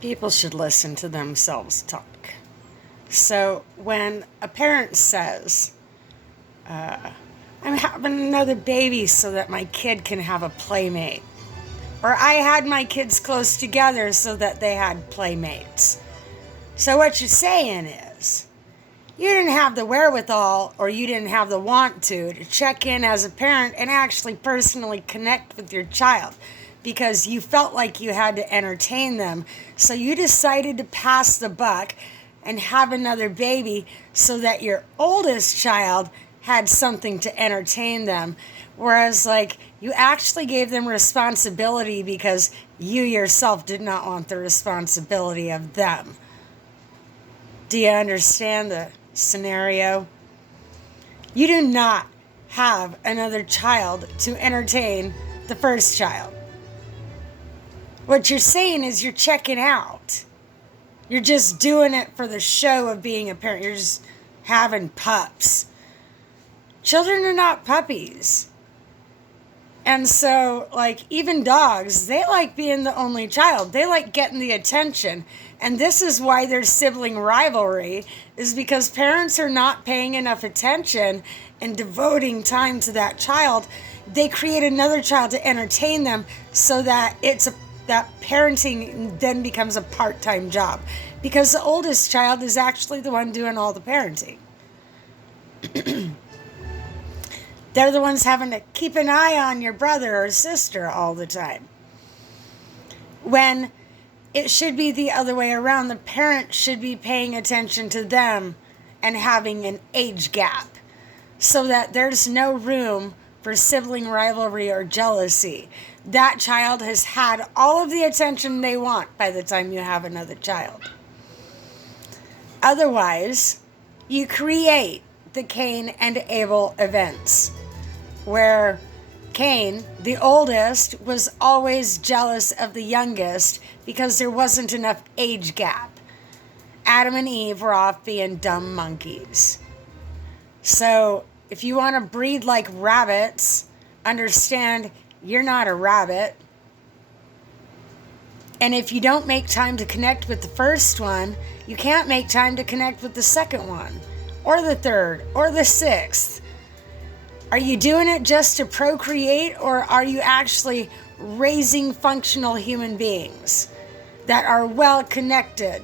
People should listen to themselves talk. So when a parent says, I'm having another baby so that my kid can have a playmate, or I had my kids close together so that they had playmates. So what you're saying is, you didn't have the wherewithal or you didn't have the want to check in as a parent and actually personally connect with your child because you felt like you had to entertain them. So you decided to pass the buck and have another baby so that your oldest child had something to entertain them. Whereas, like, you actually gave them responsibility because you yourself did not want the responsibility of them. Do you understand the scenario? You do not have another child to entertain the first child. What you're saying is you're checking out. You're just doing it for the show of being a parent. You're just having pups. Children are not puppies. And so, like, even dogs, they like being the only child. They like getting the attention. And this is why there's sibling rivalry, is because parents are not paying enough attention and devoting time to that child. They create another child to entertain them so that that parenting then becomes a part-time job. Because the oldest child is actually the one doing all the parenting. They're the ones having to keep an eye on your brother or sister all the time. When it should be the other way around. The parent should be paying attention to them and having an age gap so that there's no room for sibling rivalry or jealousy. That child has had all of the attention they want by the time you have another child. Otherwise, you create the Cain and Abel events, where Cain, the oldest, was always jealous of the youngest because there wasn't enough age gap. Adam and Eve were off being dumb monkeys. So if you want to breed like rabbits, understand you're not a rabbit. And if you don't make time to connect with the first one, you can't make time to connect with the second one, or the third, or the sixth. Are you doing it just to procreate, or are you actually raising functional human beings that are well connected?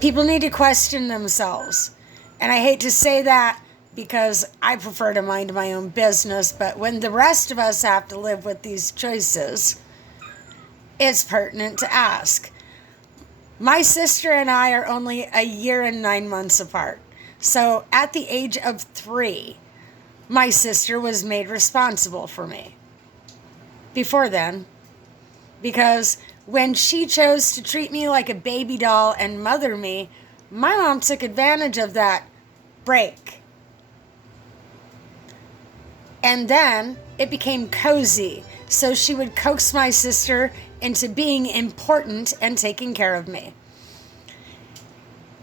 People need to question themselves. And I hate to say that because I prefer to mind my own business, but when the rest of us have to live with these choices, it's pertinent to ask. My sister and I are only a year and 9 months apart. So at the age of 3, my sister was made responsible for me. Before then, because when she chose to treat me like a baby doll and mother me, my mom took advantage of that break. And then it became cozy. So she would coax my sister into being important and taking care of me,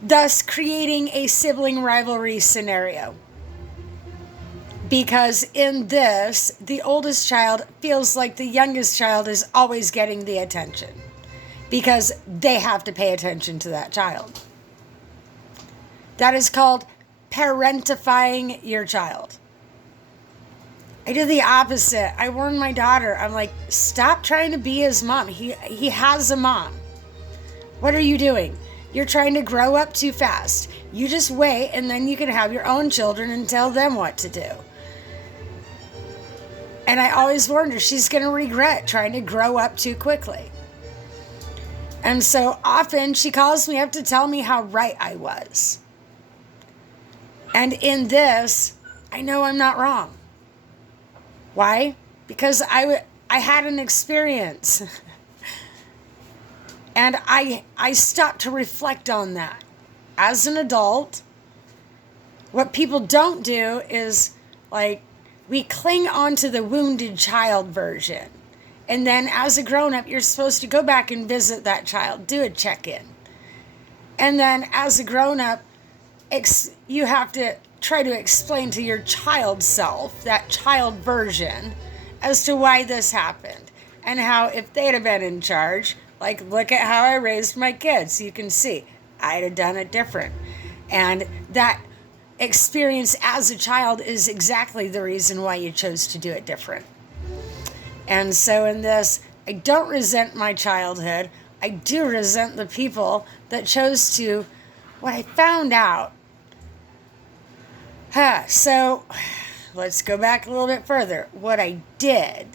thus creating a sibling rivalry scenario. Because in this, the oldest child feels like the youngest child is always getting the attention because they have to pay attention to that child. That is called parentifying your child. I do the opposite. I warn my daughter, I'm like, stop trying to be his mom. He has a mom. What are you doing? You're trying to grow up too fast. You just wait, and then you can have your own children and tell them what to do. And I always warned her, she's going to regret trying to grow up too quickly. And so often she calls me up to tell me how right I was. And in this, I know I'm not wrong. Why? Because I had an experience. And I stopped to reflect on that. As an adult, what people don't do is, like, we cling onto the wounded child version. And then as a grown-up, you're supposed to go back and visit that child, do a check-in. And then as a grown-up, you have to try to explain to your child self, that child version, as to why this happened. and how if they'd have been in charge, like, look at how I raised my kids. You can see I'd have done it different. And that experience as a child is exactly the reason why you chose to do it different. And so in this, I don't resent my childhood. I do resent the people that chose to, what I found out. So let's go back a little bit further. What I did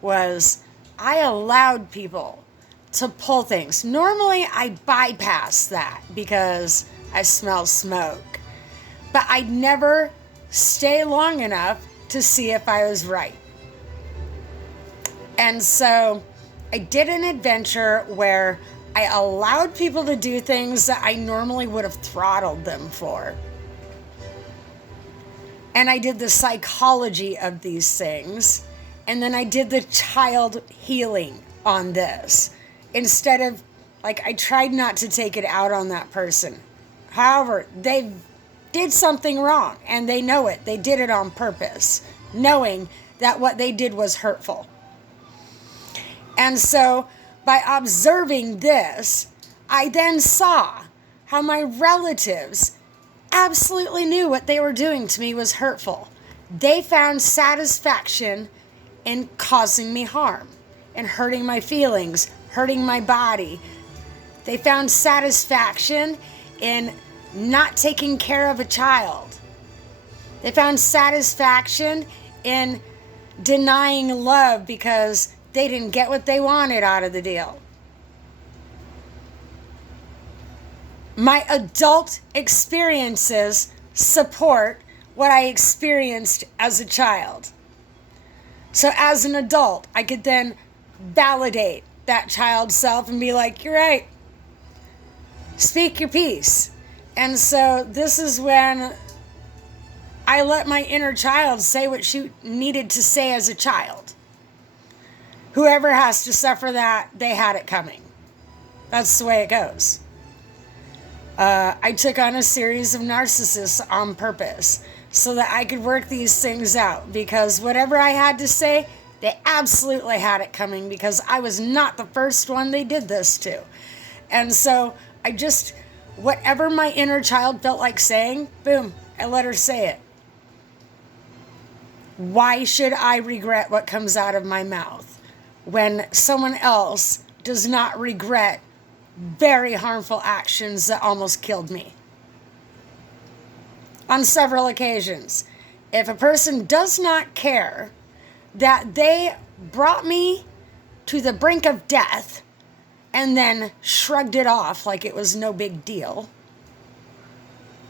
was I allowed people to pull things. Normally I bypass that because I smell smoke. But I'd never stay long enough to see if I was right. And so I did an adventure where I allowed people to do things that I normally would have throttled them for. And I did the psychology of these things. And then I did the child healing on this. Instead of, like, I tried not to take it out on that person. However, they did something wrong and they know it. They did it on purpose, knowing that what they did was hurtful. And so by observing this, I then saw how my relatives absolutely knew what they were doing to me was hurtful. They found satisfaction in causing me harm and hurting my feelings, hurting my body. They found satisfaction in not taking care of a child. They found satisfaction in denying love because they didn't get what they wanted out of the deal. My adult experiences support what I experienced as a child. So as an adult, I could then validate that child self and be like, you're right. Speak your piece. And so this is when I let my inner child say what she needed to say as a child. Whoever has to suffer that, they had it coming. That's the way it goes. I took on a series of narcissists on purpose so that I could work these things out, because whatever I had to say, they absolutely had it coming, because I was not the first one they did this to. And so I just, whatever my inner child felt like saying, boom, I let her say it. Why should I regret what comes out of my mouth when someone else does not regret very harmful actions that almost killed me? On several occasions, if a person does not care that they brought me to the brink of death and then shrugged it off like it was no big deal,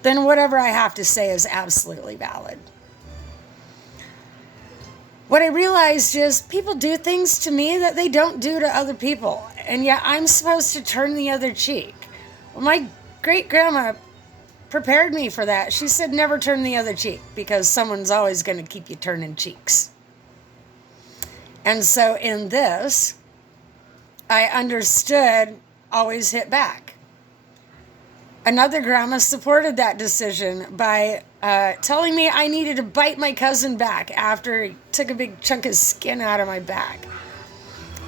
then whatever I have to say is absolutely valid. What I realized is people do things to me that they don't do to other people, and yet I'm supposed to turn the other cheek. Well, my great-grandma prepared me for that. She said never turn the other cheek, because someone's always going to keep you turning cheeks. And so in this, I understood always hit back. Another grandma supported that decision by telling me I needed to bite my cousin back after he took a big chunk of skin out of my back.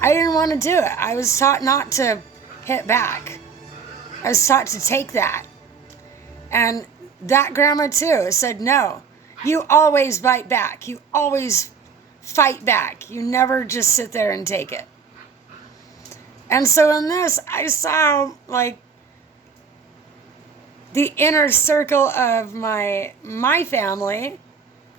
I didn't want to do it. I was taught not to hit back. I was taught to take that. And that grandma too said, no, you always bite back. You always fight back. You never just sit there and take it. And so in this, I saw like the inner circle of my family.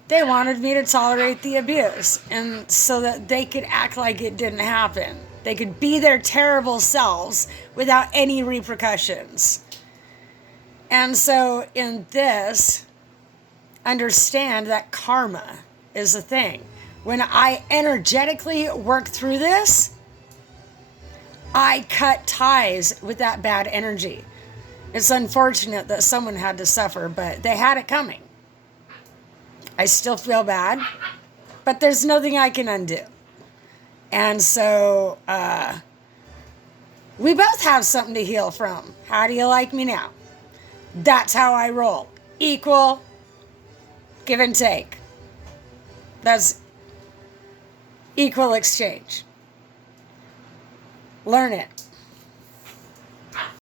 They wanted me to tolerate the abuse, and so that they could act like it didn't happen. They could be their terrible selves without any repercussions. And so in this, understand that karma is a thing. When I energetically work through this, I cut ties with that bad energy. It's unfortunate that someone had to suffer, but they had it coming. I still feel bad, but there's nothing I can undo. And so we both have something to heal from. How do you like me now? That's how I roll. Equal, give and take. That's equal exchange. Learn it.